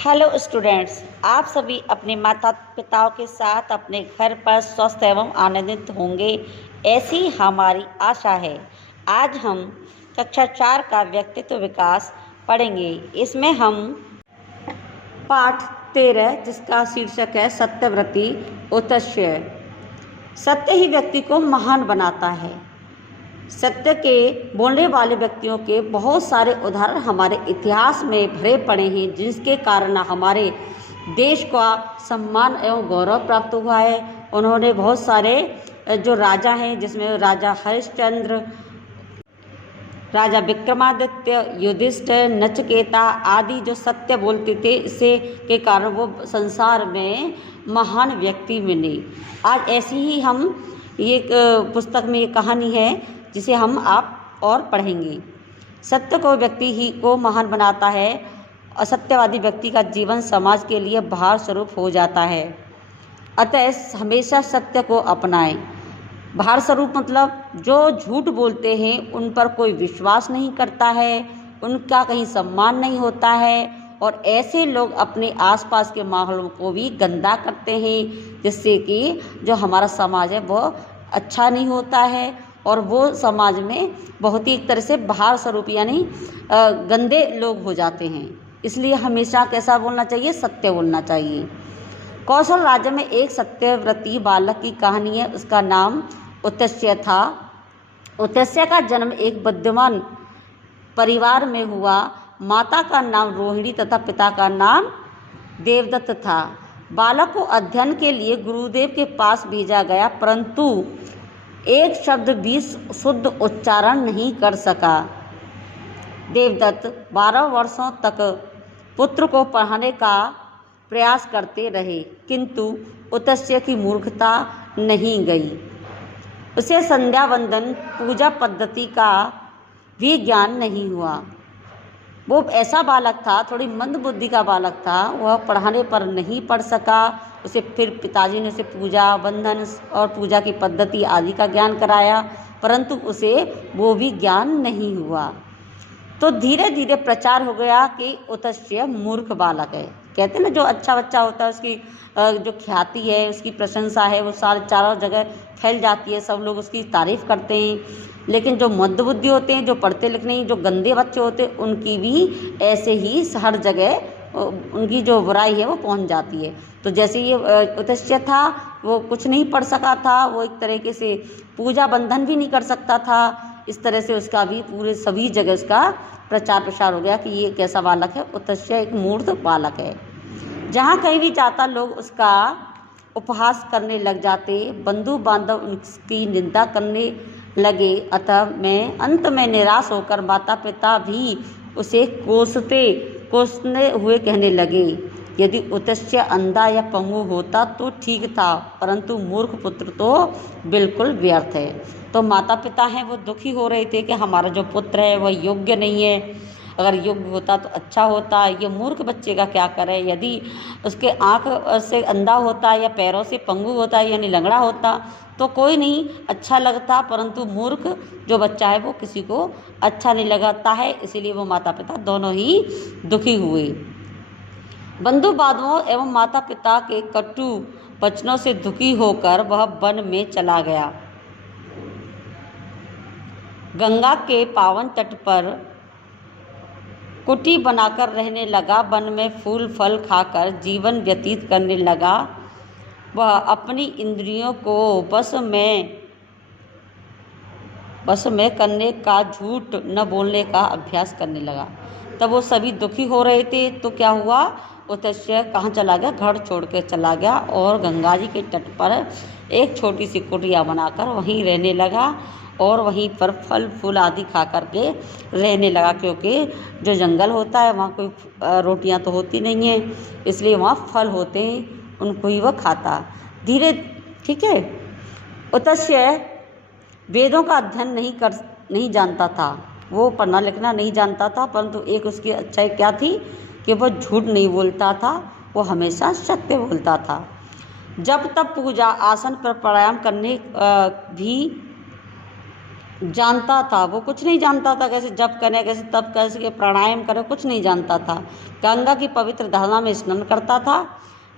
Hello students, आप सभी अपने माता पिताओं के साथ अपने घर पर स्वस्थ एवं आनंदित होंगे, ऐसी हमारी आशा है। आज हम कक्षा 4 का व्यक्तित्व विकास पढ़ेंगे। इसमें हम पाठ 13 जिसका शीर्षक है सत्यव्रती उतस्य। सत्य ही व्यक्ति को महान बनाता है। सत्य के बोलने वाले व्यक्तियों के बहुत सारे उदाहरण हमारे इतिहास में भरे पड़े हैं, जिसके कारण हमारे देश का सम्मान एवं गौरव प्राप्त हुआ है। उन्होंने बहुत सारे जो राजा हैं, जिसमें राजा हरिश्चंद्र, राजा विक्रमादित्य, युधिष्ठिर, नचिकेता आदि जो सत्य बोलते थे, इससे के कारण वो संसार में महान व्यक्ति बने। आज ऐसी ही हम ये पुस्तक में ये कहानी है जिसे हम आप और पढ़ेंगे। सत्य को व्यक्ति ही को महान बनाता है। असत्यवादी व्यक्ति का जीवन समाज के लिए भार स्वरूप हो जाता है। अतः हमेशा सत्य को अपनाएं। भार स्वरूप मतलब जो झूठ बोलते हैं उन पर कोई विश्वास नहीं करता है, उनका कहीं सम्मान नहीं होता है, और ऐसे लोग अपने आसपास के माहौल को भी गंदा करते हैं, जिससे कि जो हमारा समाज है वो अच्छा नहीं होता है और वो समाज में बहुत ही एक तरह से भार स्वरूप यानी गंदे लोग हो जाते हैं। इसलिए हमेशा कैसा बोलना चाहिए? सत्य बोलना चाहिए। कौशल राज्य में एक सत्यव्रती बालक की कहानी है। उसका नाम उतस्य था। उतस्य का जन्म एक बुद्धिमान परिवार में हुआ। माता का नाम रोहिणी तथा पिता का नाम देवदत्त था। बालक को अध्ययन के लिए गुरुदेव के पास भेजा गया, परंतु एक शब्द भी शुद्ध उच्चारण नहीं कर सका। देवदत्त 12 वर्षों तक पुत्र को पढ़ाने का प्रयास करते रहे, किंतु उतस्य की मूर्खता नहीं गई। उसे संध्या वंदन पूजा पद्धति का भी ज्ञान नहीं हुआ। वो ऐसा बालक था, थोड़ी मंद बुद्धि का बालक था। वह पढ़ाने पर नहीं पढ़ सका। उसे फिर पिताजी ने उसे पूजा बंधन और पूजा की पद्धति आदि का ज्ञान कराया, परंतु उसे वो भी ज्ञान नहीं हुआ। तो धीरे धीरे प्रचार हो गया कि उतस्य मूर्ख बालक है। कहते हैं ना, जो अच्छा बच्चा होता है उसकी जो ख्याति है, उसकी प्रशंसा है, वो सारे चारों जगह फैल जाती है, सब लोग उसकी तारीफ़ करते हैं। लेकिन जो मंदबुद्धि होते हैं, जो पढ़ते लिखते नहीं, जो गंदे बच्चे होते हैं, उनकी भी ऐसे ही हर जगह उनकी जो बुराई है वो पहुंच जाती है। तो जैसे ये उतस्य था, वो कुछ नहीं पढ़ सका था, वो एक तरीके से पूजा बंधन भी नहीं कर सकता था। इस तरह से उसका भी पूरे सभी जगह उसका प्रचार प्रसार हो गया कि ये कैसा बालक है, उतस्य एक मूर्ख बालक है। जहाँ कहीं भी जाता लोग उसका उपहास करने लग जाते, बंधु बांधव उसकी निंदा करने लगे। अतः मैं अंत में निराश होकर माता पिता भी उसे कोसने हुए कहने लगे, यदि उतस्य अंधा या पंगु होता तो ठीक था, परंतु मूर्ख पुत्र तो बिल्कुल व्यर्थ है। तो माता पिता हैं वो दुखी हो रहे थे कि हमारा जो पुत्र है वह योग्य नहीं है। अगर योग्य होता तो अच्छा होता, ये मूर्ख बच्चे का क्या करे। यदि उसके आँख से अंधा होता या पैरों से पंगु होता यानी लंगड़ा होता तो कोई नहीं, अच्छा लगता, परंतु मूर्ख जो बच्चा है वो किसी को अच्छा नहीं लगता है। इसीलिए वो माता पिता दोनों ही दुखी हुए। बंधु बांधवों एवं माता पिता के कटु वचनों से दुखी होकर वह वन में चला गया। गंगा के पावन तट पर कुटी बनाकर रहने लगा। वन में फूल फल खाकर जीवन व्यतीत करने लगा। वह अपनी इंद्रियों को बस में करने का, झूठ न बोलने का अभ्यास करने लगा। तब वो सभी दुखी हो रहे थे। तो क्या हुआ? उतस्य कहाँ चला गया? घर छोड़ के चला गया और गंगा जी के तट पर एक छोटी सी कुटिया बनाकर वहीं रहने लगा और वहीं पर फल फूल आदि खा करके रहने लगा, क्योंकि जो जंगल होता है वहाँ कोई रोटियाँ तो होती नहीं है, इसलिए वहाँ फल होते हैं, उनको ही वह खाता। ठीक है। उतस्य वेदों का अध्ययन नहीं जानता था, वो पढ़ना लिखना नहीं जानता था, परंतु एक उसकी अच्छाई क्या थी कि वह झूठ नहीं बोलता था, वो हमेशा सत्य बोलता था। जब तब पूजा आसन पर प्राणायाम करने भी जानता था, वो कुछ नहीं जानता था, कैसे जप करें, कैसे तप, कैसे प्राणायाम करें, कुछ नहीं जानता था। गंगा की पवित्र धारा में स्नान करता था,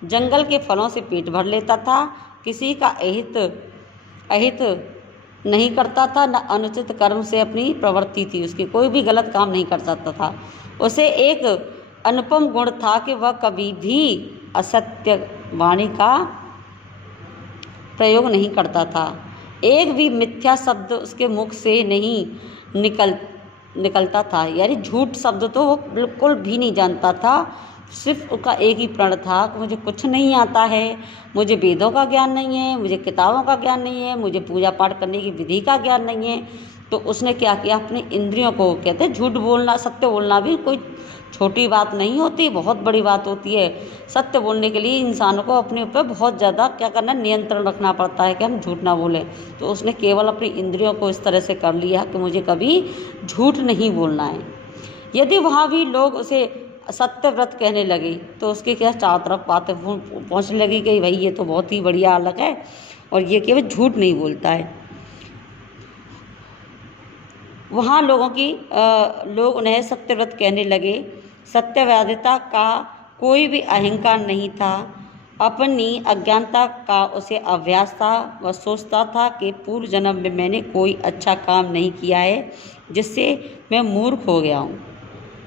जंगल के फलों से पेट भर लेता था, किसी का अहित नहीं करता था, न अनुचित कर्म से अपनी प्रवृत्ति थी उसकी, कोई भी गलत काम नहीं कर सकता था। उसे एक अनुपम गुण था कि वह कभी भी असत्य वाणी का प्रयोग नहीं करता था। एक भी मिथ्या शब्द उसके मुख से नहीं निकलता था, यानी झूठ शब्द तो वो बिल्कुल भी नहीं जानता था। सिर्फ उसका एक ही प्रण था कि मुझे कुछ नहीं आता है, मुझे वेदों का ज्ञान नहीं है, मुझे किताबों का ज्ञान नहीं है, मुझे पूजा पाठ करने की विधि का ज्ञान नहीं है। तो उसने क्या किया, अपनी इंद्रियों को, कहते हैं झूठ बोलना, सत्य बोलना भी कोई छोटी बात नहीं होती, बहुत बड़ी बात होती है। सत्य बोलने के लिए इंसान को अपने ऊपर बहुत ज़्यादा क्या करना, नियंत्रण रखना पड़ता है कि हम झूठ ना बोलें। तो उसने केवल अपनी इंद्रियों को इस तरह से कर लिया कि मुझे कभी झूठ नहीं बोलना है। यदि वहाँ भी लोग उसे सत्यव्रत कहने लगे तो उसके क्या चारों तरफ बातें पहुँचने लगी कि भाई ये तो बहुत ही बढ़िया अलग है और ये केवल झूठ नहीं बोलता है। वहाँ लोग उन्हें सत्यव्रत कहने लगे। सत्यवादिता का कोई भी अहंकार नहीं था, अपनी अज्ञानता का उसे अभ्यास था। वह सोचता था कि पूर्व जन्म में मैंने कोई अच्छा काम नहीं किया है जिससे मैं मूर्ख हो गया हूँ।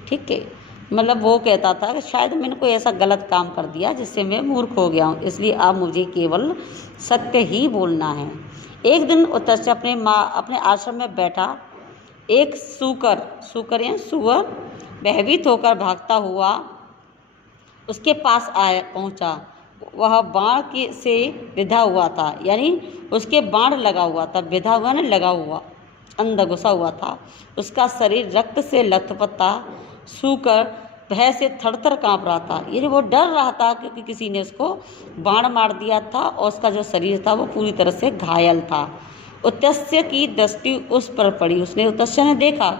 ठीक है, मतलब वो कहता था कि शायद मैंने कोई ऐसा गलत काम कर दिया जिससे मैं मूर्ख हो गया हूँ, इसलिए अब मुझे केवल सत्य ही बोलना है। एक दिन उत्तस्य अपने आश्रम में बैठा एक सूकर या सुअर भयभीत होकर भागता हुआ उसके पास पहुंचा। वह बाण से विधा हुआ था, यानी उसके बाण लगा हुआ था, विधा हुआ ना, लगा हुआ, अंदर घुसा हुआ था। उसका शरीर रक्त से लथपथ था। सूकर भय से थरथर काँप रहा था, यानी वो डर रहा था क्योंकि किसी ने उसको बाण मार दिया था और उसका जो शरीर था वो पूरी तरह से घायल था। उत्तस्य की दृष्टि उस पर पड़ी। उसने उत्तस्य ने देखा,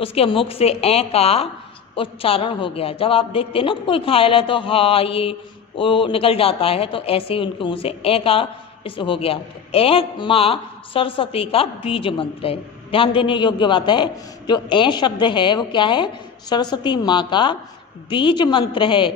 उसके मुख से ऐ का उच्चारण हो गया। जब आप देखते हैं ना कोई घायल है तो हाँ ये वो निकल जाता है, तो ऐसे ही उनके मुँह से ऐ का इस हो गया। तो ऐ माँ सरस्वती का बीज मंत्र है, ध्यान देने योग्य बात है। जो ऐ शब्द है वो क्या है, सरस्वती माँ का बीज मंत्र है।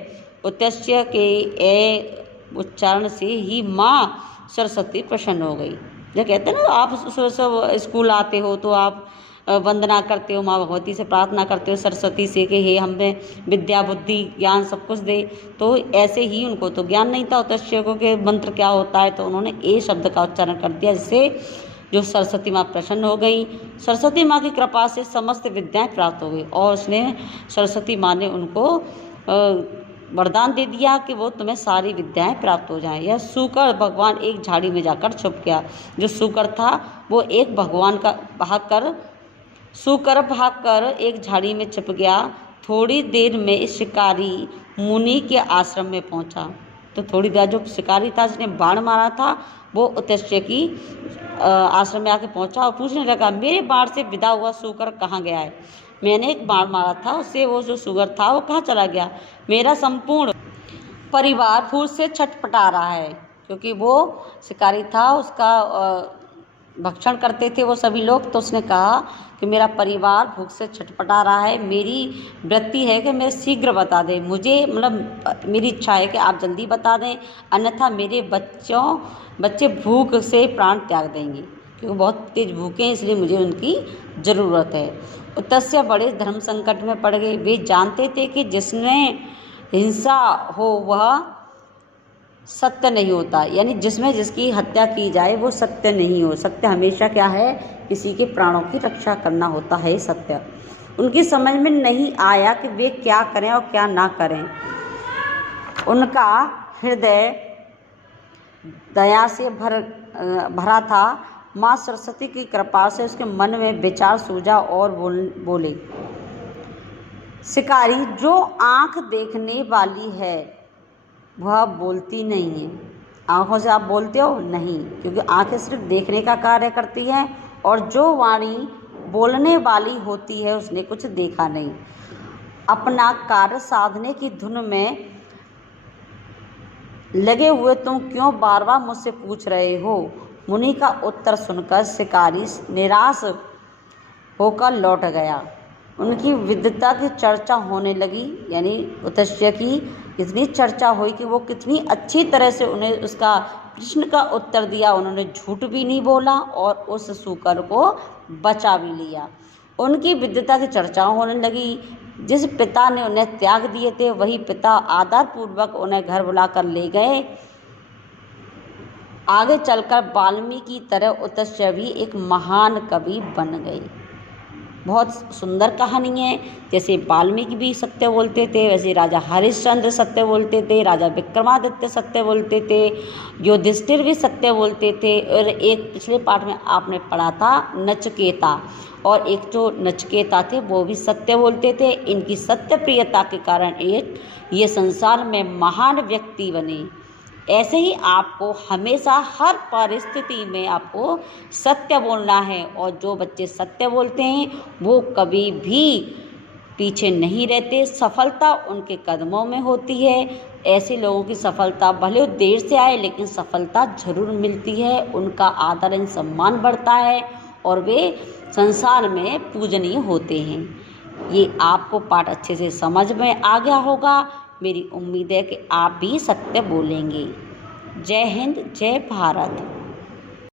उत्तस्य के ऐ उच्चारण से ही माँ सरस्वती प्रसन्न हो गई। जो कहते हैं ना, आप सब स्कूल आते हो तो आप वंदना करते हो, माँ भगवती से प्रार्थना करते हो, सरस्वती से कि हे हमें विद्या बुद्धि ज्ञान सब कुछ दे। तो ऐसे ही उनको तो ज्ञान नहीं था उत्तस्य को के मंत्र क्या होता है, तो उन्होंने ए शब्द का उच्चारण कर दिया, जिससे जो सरस्वती माँ प्रसन्न हो गई। सरस्वती माँ की कृपा से समस्त विद्याएं प्राप्त हो गई और उसने सरस्वती माँ ने उनको वरदान दे दिया कि वो तुम्हें सारी विद्याएं प्राप्त हो जाएं। यह सूकर भगवान एक झाड़ी में जाकर छुप गया। जो सूकर था वो एक भगवान का भागकर एक झाड़ी में छिप गया। थोड़ी देर में शिकारी मुनि के आश्रम में पहुंचा। तो थोड़ी देर जो शिकारी था जिसने बाण मारा था वो उत्तस्य की आश्रम में आके पहुंचा और पूछने लगा, मेरे बाण से विदा हुआ सूकर कहाँ गया है? मैंने एक बाण मारा था, उससे वो जो सूकर था वो कहाँ चला गया? मेरा संपूर्ण परिवार भूख से छटपटा रहा है, क्योंकि वो शिकारी था, उसका भक्षण करते थे वो सभी लोग। तो उसने कहा कि मेरा परिवार भूख से छटपटा रहा है, मेरी वृत्ति है कि मैं शीघ्र बता दें, मुझे मतलब मेरी इच्छा है कि आप जल्दी बता दें, अन्यथा मेरे बच्चे भूख से प्राण त्याग देंगे, क्योंकि बहुत तेज भूखे हैं, इसलिए मुझे उनकी ज़रूरत है। उत्तस्य बड़े धर्म संकट में पड़ गए। वे जानते थे कि जिसने हिंसा हो वह सत्य नहीं होता, यानी जिसमें जिसकी हत्या की जाए वो सत्य नहीं हो। सत्य हमेशा क्या है, किसी के प्राणों की रक्षा करना होता है सत्य। उनकी समझ में नहीं आया कि वे क्या करें और क्या ना करें। उनका हृदय दया से भरा था। माँ सरस्वती की कृपा से उसके मन में विचार सूझा और बोले, शिकारी जो आँख देखने वाली है वह बोलती नहीं है। आँखों से आप बोलते हो नहीं, क्योंकि आँखें सिर्फ देखने का कार्य करती हैं, और जो वाणी बोलने वाली होती है उसने कुछ देखा नहीं। अपना कार्य साधने की धुन में लगे हुए तुम क्यों बार बार मुझसे पूछ रहे हो? मुनि का उत्तर सुनकर शिकारी निराश होकर लौट गया। उनकी विद्वता की चर्चा होने लगी, यानी उत्तस्य की इतनी चर्चा हुई कि वो कितनी अच्छी तरह से उन्हें उसका प्रश्न का उत्तर दिया। उन्होंने झूठ भी नहीं बोला और उस शूकर को बचा भी लिया। उनकी विद्वता की चर्चा होने लगी। जिस पिता ने उन्हें त्याग दिए थे वही पिता आदरपूर्वक उन्हें घर बुलाकर ले गए। आगे चलकर वाल्मीकि की तरह उत्तस्य भी एक महान कवि बन गए। बहुत सुंदर कहानी है। जैसे वाल्मीकि भी सत्य बोलते थे, वैसे राजा हरिश्चंद्र सत्य बोलते थे, राजा विक्रमादित्य सत्य बोलते थे, युधिष्ठिर भी सत्य बोलते थे। और एक पिछले पाठ में आपने पढ़ा था नचिकेता, और एक जो नचिकेता थे वो भी सत्य बोलते थे। इनकी सत्य प्रियता के कारण ये संसार में महान व्यक्ति बने। ऐसे ही आपको हमेशा हर परिस्थिति में आपको सत्य बोलना है, और जो बच्चे सत्य बोलते हैं वो कभी भी पीछे नहीं रहते। सफलता उनके कदमों में होती है। ऐसे लोगों की सफलता भले देर से आए लेकिन सफलता ज़रूर मिलती है। उनका आदर एवं सम्मान बढ़ता है और वे संसार में पूजनीय होते हैं। ये आपको पाठ अच्छे से समझ में आ गया होगा। मेरी उम्मीद है कि आप भी सत्य बोलेंगे। जय हिंद, जय भारत।